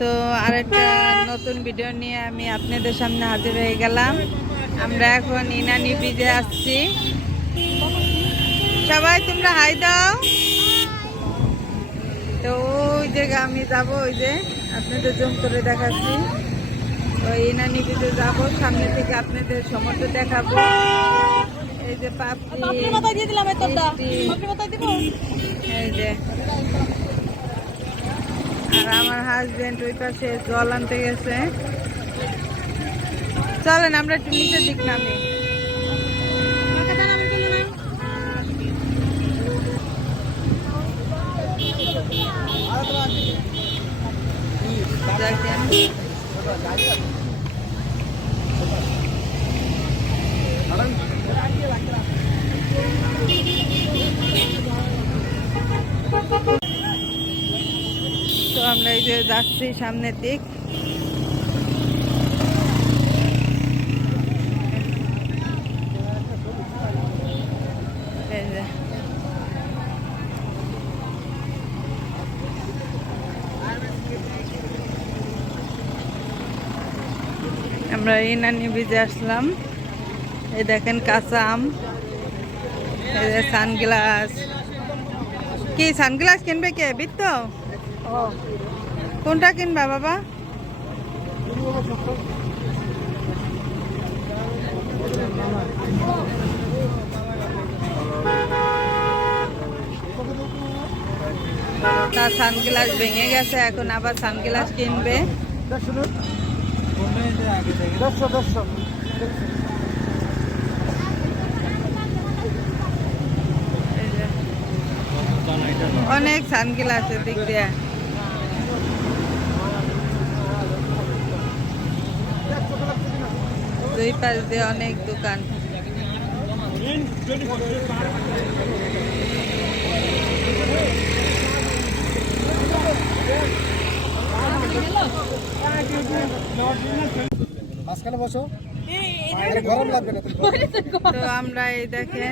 তো আরেকটা নতুন ভিডিও নিয়ে আমি আপনাদের সামনে হাজির হয়ে গেলাম। আমরা এখন ইনানি ব্রিজে আসছি। সবাই তোমরা হাই দাও। তো ওই জায়গা আমি যাবো, ওই যে আপনাদের জুম করে দেখাচ্ছি। তো ইনানি ব্রিজে যাবো, সামনে থেকে আপনাদের সমুদ্র দেখাবো। এই যে পাপড়ি, এই যে আর আমার হাজবেন্ড ওই পাশে জল আনতে গেছে। চলেন আমরা একটু নিচের দিক নামি। তো আমরা এই যে যাচ্ছি সামনের দিক। আমরা ইনানি ব্রিজে আসলাম। এই দেখেন কাঁচা আম, এই যে সানগ্লাস। কি সানগ্লাস কিনবে কে? বিত্ত কোনটা কিনবা বাবা? তার সানগ্লাস ভেঙে গেছে, এখন আবার সানগ্লাস কিনবে। অনেক সানগ্লাসের দিক দিয়ে দুই পাশ দিয়ে অনেক দোকান। তো আমরা এই দেখেন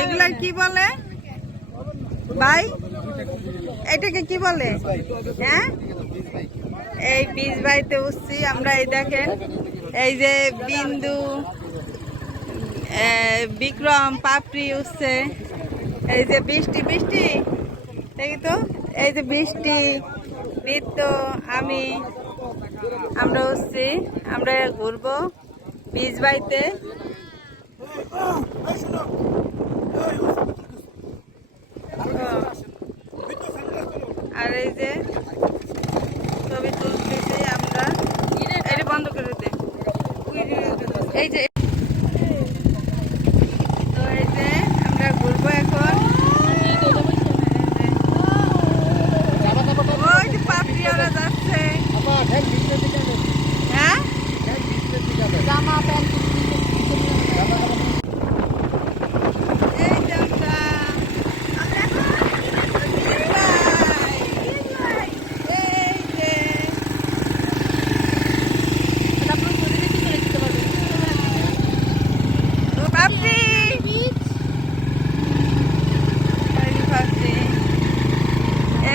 এগুলা কি বলে ভাই, এটাকে কি বলে? হ্যাঁ, এই বীজ বাড়িতে উঠছি আমরা। এই দেখেন এই যে বিন্দু, বিক্রম, পাপড়ি উঠছে। এই যে বৃষ্টি বৃষ্টি দেখি তো, এই যে বৃষ্টি, নিত্য, আমরা উঠছি। আমরা ঘুরবো বীজ বাড়িতে। আর এই যে ছবি তুলতেছি আমরা। এটা বন্ধ করে দে। এই যে তো এই যে আমরা ঘুরবো এখন। ওই যে পাপড়ি ওরা যাচ্ছে। হ্যাঁ, জামা প্যান্ট।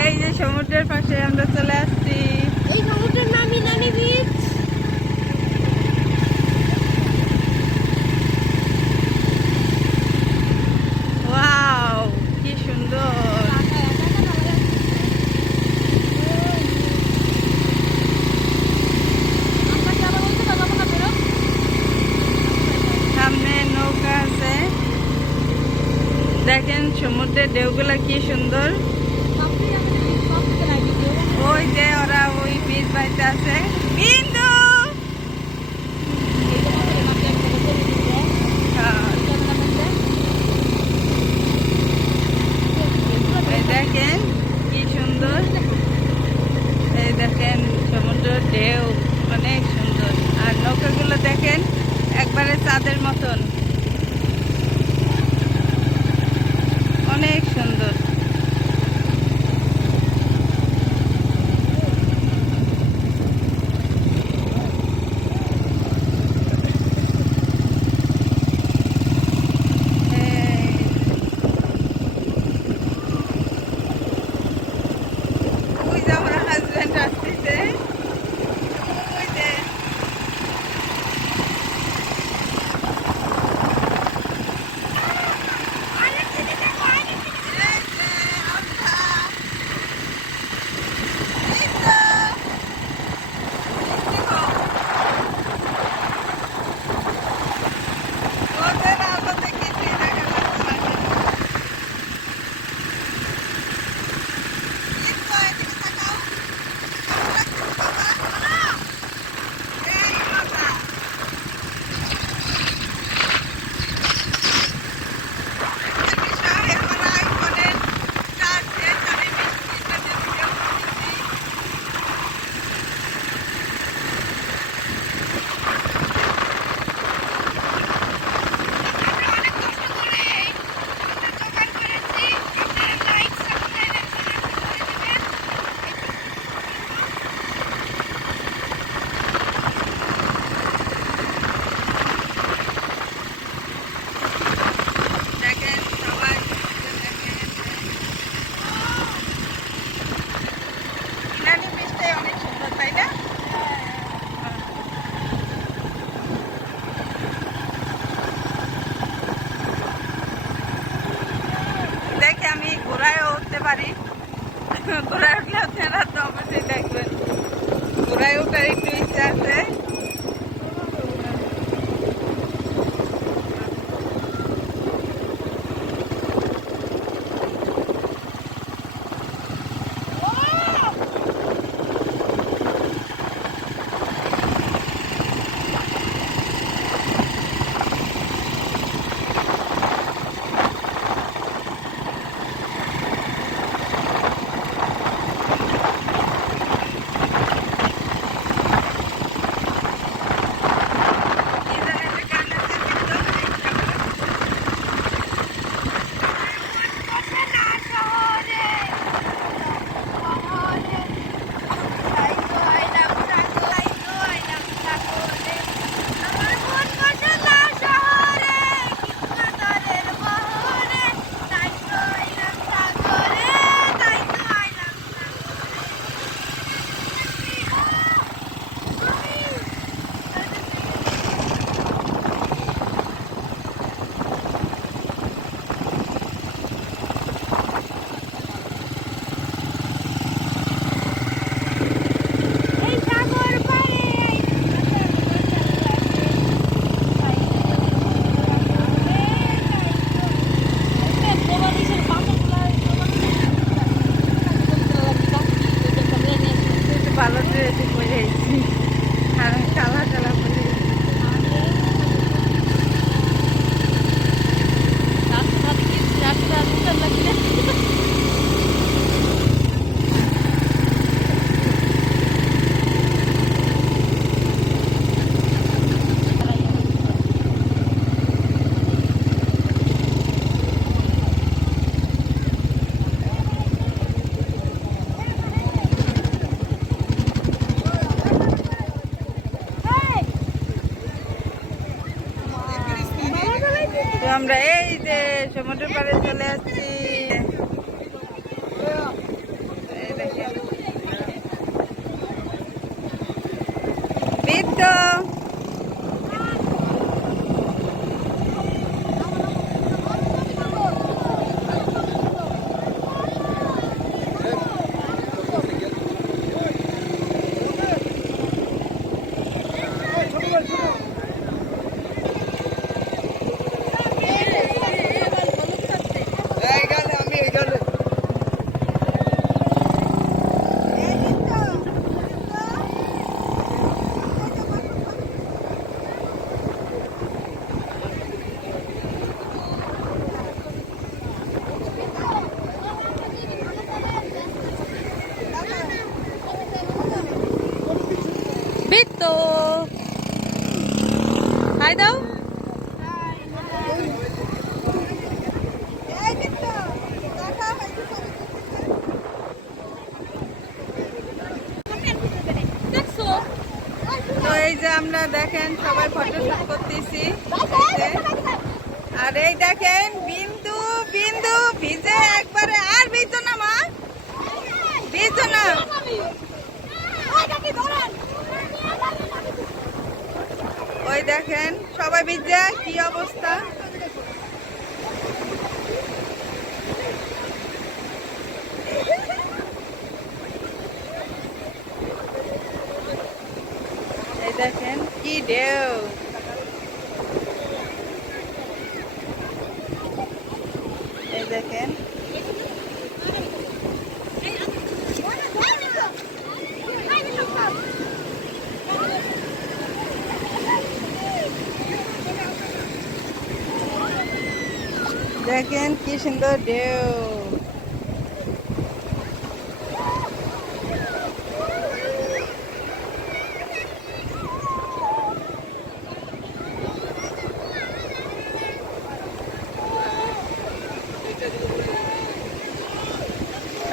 এই যে সমুদ্রের পাশে আমরা চলে আসছি। এই সমুদ্রের নাম ইনানি বিচ। ওয়াও, কি সুন্দর। সামনে নৌকা আছে, দেখেন সমুদ্রের ঢেউগুলা কি সুন্দর। ওই যে ওরা ওই বীজ বাড়িতে আছে। বিন্দু, এই দেখেন কি সুন্দর। এই দেখেন সমুদ্রের ঢেউ অনেক সুন্দর। আর নৌকাগুলো দেখেন একবারে চাঁদের মতন, অনেক সুন্দর। ঘোড়ায় উঠলে আপনারা তো অবশ্যই দেখবেন। ঘোড়ায় ওঠার একটু ইচ্ছা আছে। ভালো ড্রেস পরে এসেছি আর কালা কালা পরে তো আমরা এই যে সমুদ্র পাড়ে চলে আসছি। এই দেখেন বৃদ্ধ বৃদ্ধ হাই দাও। তো এই যে আমরা দেখেন সবাই ফটো শুট করতেছি আর এই দেখেন বিন্দু বিন্দু ভিজে একবারে আর ভিজো না মা ভিজো না। ওই দেখেন সবাই ভিজে কি অবস্থা। এই দেখেন কি ঢেউ। এই দেখেন দেখেন কি সুন্দর ঢেউ।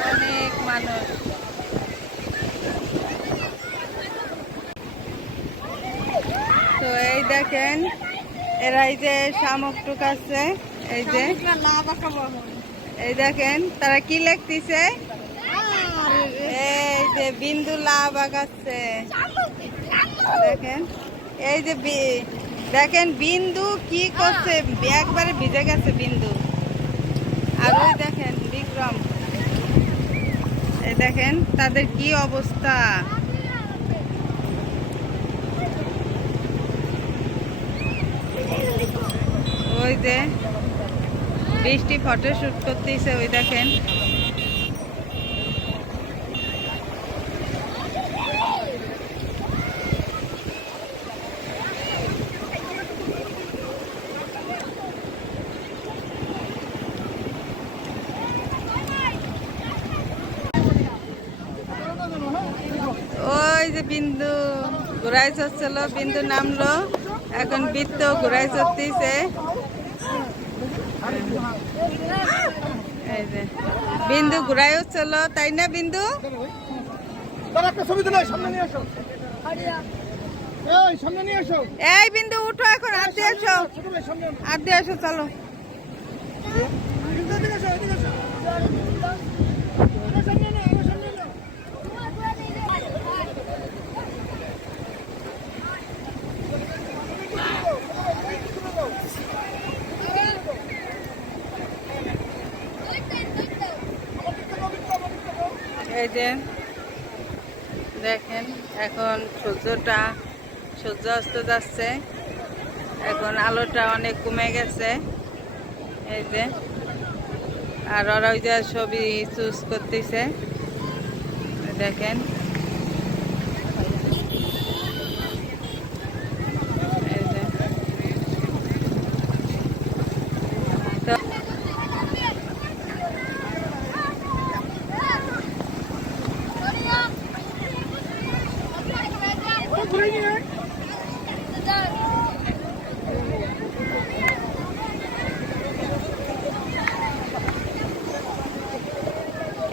অনেক মানুষ। তো এই দেখেন এরা এই যে শামুক টুকাচ্ছে এই যে এই দেখেন তারা কি লিখতেছে এই যে বিন্দু লাভ আঁকাচ্ছে দেখেন এই যে দেখেন বিন্দু কি করছে একবারে ভিজে গেছে বিন্দু। আর ওই দেখেন বিক্রম এই এই দেখেন তাদের কি অবস্থা। ওই যে বৃষ্টি ফটো শুট করতেছে, ওই দেখেন। ওই যে বিন্দু ঘোড়ায় চড়ছিল, বিন্দু নামলো, এখন বৃত্ত ঘোড়ায় চড়তেছে। এই যে বিন্দু ঘোড়ায় উঠছিল, তাই না বিন্দু? এই বিন্দু উঠো, এখন হাত দিয়ে আসো, হাত দিয়ে আসো, চলো। এই যে দেখেন এখন সূর্য অস্ত যাচ্ছে, এখন আলোটা অনেক কমে গেছে। এই যে আর ওরা ওই যে ছবি চুজ করতেছে, দেখেন। এই যে তো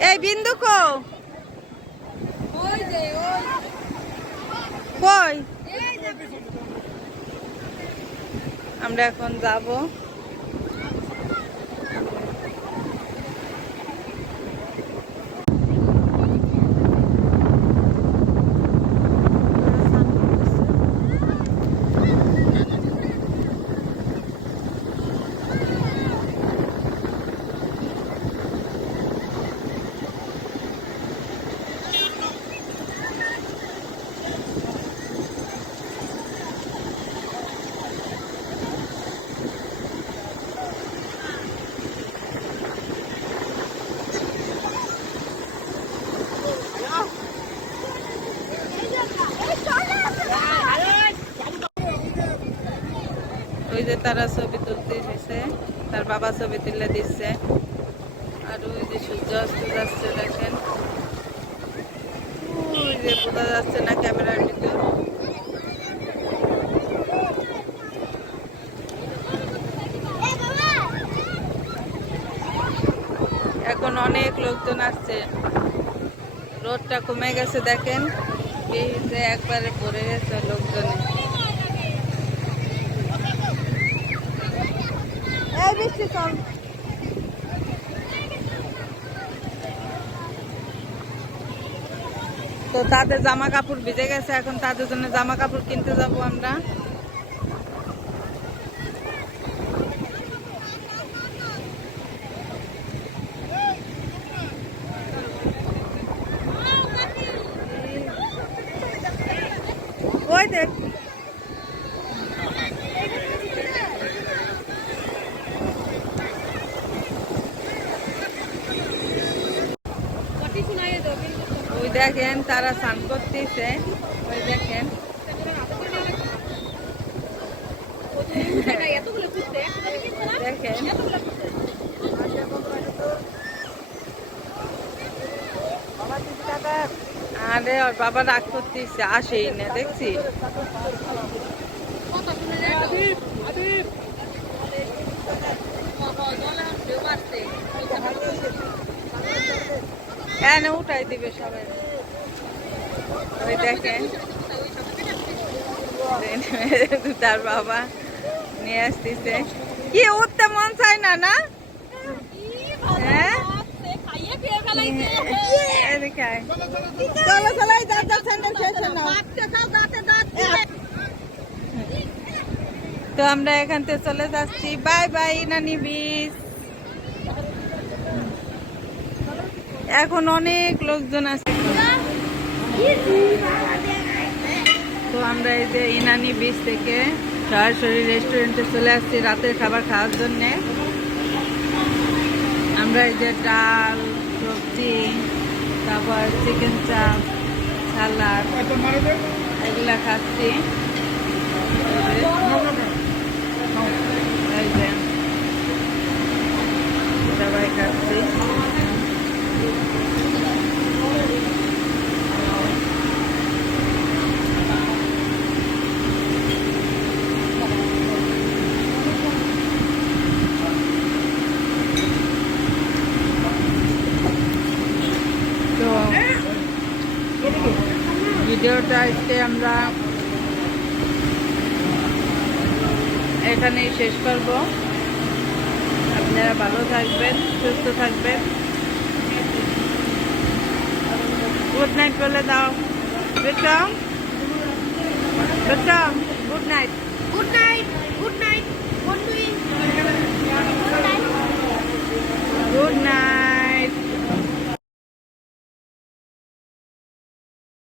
এই বিন্দু কই? আমরা এখন যাব। ওই যে তারা ছবি তুলতে এসেছে, তার বাবা ছবি তুলে দিচ্ছে। আর ওই যে সূর্য অস্ত যাচ্ছে, দেখেন। ওই যে বোঝা যাচ্ছে না ক্যামেরার ভিতর। এখন অনেক লোকজন আসছে, রোডটা কমে গেছে, দেখেন। যে একবারে ভরে গেছে লোকজনে। তো তাদের জামা কাপড় ভিজে গেছে, এখন তাদের জন্য জামা কাপড় কিনতে যাব আমরা। ওই দেখ ওই দেখেন তারা স্নান করতেছে, ওই দেখেন। দেখেন আরে ওর বাবা রাগ করতেছে, আসেই না, দেখছি। হ্যাঁ না, উঠাই দিবে সবাই। ওই দেখেন তার বাবা নিয়ে আসতেছে। কি উঠতে মন চায় না, না? হ্যাঁ চলো চলো, তো আমরা এখান থেকে চলে যাচ্ছি। বাই বাই নানি বিচ। এখন অনেক লোকজন আছে। তো আমরা এই যে ইনানি বিচ থেকে সরাসরি রেস্টুরেন্টে চলে আসছি রাতের খাবার খাওয়ার জন্যে। আমরা এই যে ডাল, সবজি, তারপর চিকেন চাপ, সালাদ এগুলা খাচ্ছি। এই যে সবাই খাচ্ছি। তো ভিডিওটা আজকে আমরা এখানেই শেষ করব। আপনারা ভালো থাকবেন, সুস্থ থাকবেন। গুড নাইট বলে দাও বেটা, বেটা গুড নাইট।